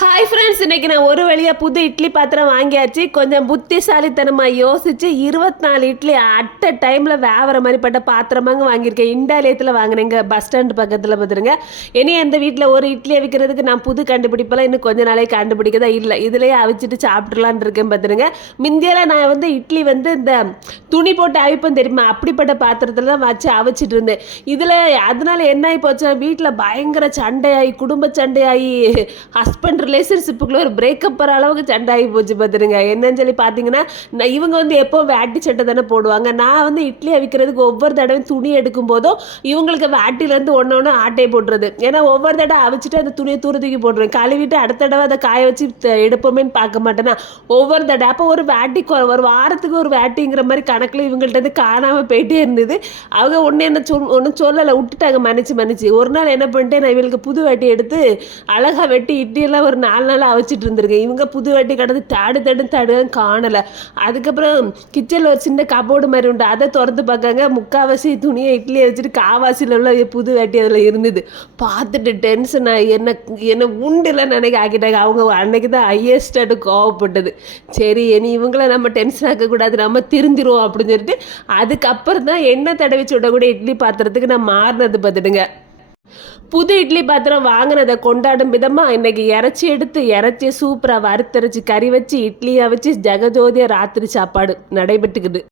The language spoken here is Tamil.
ஹாய் ஃப்ரெண்ட்ஸ் இன்னைக்கு நான் ஒரு வழியாக புது இட்லி பாத்திரம் வாங்கியாச்சு. கொஞ்சம் புத்திசாலித்தனமாக யோசிச்சு இருபத்தி நாலு இட்லி அட் அ டைமில் வேவற மாதிரிப்பட்ட பாத்திரமாங்க வாங்கியிருக்கேன். இண்டாலயத்தில் வாங்கினேங்க? பஸ் ஸ்டாண்டு பக்கத்தில் பார்த்துருங்க இனி அந்த வீட்டில் ஒரு இட்லியை விற்கிறதுக்கு நான் புது கண்டுபிடிப்பெல்லாம் இன்னும் கொஞ்ச கண்டுபிடிக்க தான் இல்லை. இதுலேயே அவிச்சிட்டு சாப்பிட்றலான் இருக்கேன் பார்த்துருங்க முந்தியில் நான் வந்து இட்லி வந்து இந்த துணி போட்டு அவிப்பேன் தெரியுமா? அப்படிப்பட்ட பாத்திரத்தில் தான் வச்சு அவிச்சிட்டு இருந்தேன். இதில் அதனால என்ன ஆகி போச்சுன்னா வீட்டில் பயங்கர சண்டையாகி குடும்ப சண்டையாகி ஹஸ்பண்ட் ரிலேஷன்ஷிப்புக்குள்ள ஒரு பிரேக்கப் வர அளவுக்கு சண்டை ஆகி போச்சு பார்த்துருங்க என்னன்னு சொல்லி பார்த்தீங்கன்னா நான் இவங்க வந்து எப்போ வேட்டி சட்டை தானே போடுவாங்க. நான் வந்து இட்லி அவிக்கிறதுக்கு ஒவ்வொரு தடவையும் துணி எடுக்கும் போதும் இவங்களுக்கு வேட்டிலேருந்து ஒன்று ஒன்று ஆட்டையை போடுறது. ஏன்னா ஒவ்வொரு தடவை அவிச்சிட்டு அந்த துணியை தூர தூக்கி போட்டுருவேன். கழுவிட்டு அடுத்த தடவை அதை காய வச்சு எடுப்போமேன்னு பார்க்க மாட்டேன்னா ஒவ்வொரு தடவை. அப்போ ஒரு வேட்டி ஒரு வாரத்துக்கு ஒரு வேட்டிங்கிற மாதிரி கணக்கில் இவங்கள்ட்ட காணாமல் போயிட்டே இருந்தது. அவங்க ஒன்று என்ன சொல் ஒன்றும் சொல்லலை. விட்டுட்டாங்க. மன்னிச்சு மன்னிச்சு. ஒரு நாள் என்ன பண்ணிட்டேன் நான் இவங்களுக்கு புது வேட்டி எடுத்து அழகாக வெட்டி இட்லியெல்லாம் ஒரு நாலு நாள் அவிச்சிட்டு இருந்திருக்கேன். இவங்க புது வாட்டி கடந்து தாடு தடு தடு காணலை. அதுக்கப்புறம் கிச்சனில் ஒரு சின்ன கபோர்டு மாதிரி உண்டு. அதை திறந்து பார்க்காங்க முக்காவாசி துணியை இட்லியை வச்சுட்டு காவாசியில் உள்ள புது வாட்டி அதில் இருந்தது. பார்த்துட்டு டென்ஷன் ஆகி என்ன என்ன உண்டுலாம் நினைக்க ஆக்கிட்டாங்க. அவங்க அன்னைக்கு தான் ஹையஸ்டாட்டு கோவப்பட்டது. சரி இனி இவங்கள நம்ம டென்ஷன் ஆக்கக்கூடாது நம்ம திருந்திருவோம் அப்படின்னு சொல்லிட்டு அதுக்கப்புறம் தான் எண்ணெய் தடவி சுடக்கூடிய இட்லி பாத்திரத்துக்கு நான் மாறினது பார்த்துட்டுங்க. புது இட்லி பாத்திரம் வாங்கினதை கொண்டாடும் விதமாக இன்னைக்கு இறச்சி எடுத்து இறச்சி சூப்பராக வறுத்தரைச்சி கறி வச்சு இட்லியை வச்சு ஜெகஜோதியாக ராத்திரி சாப்பாடு நடைபெற்றுக்குது.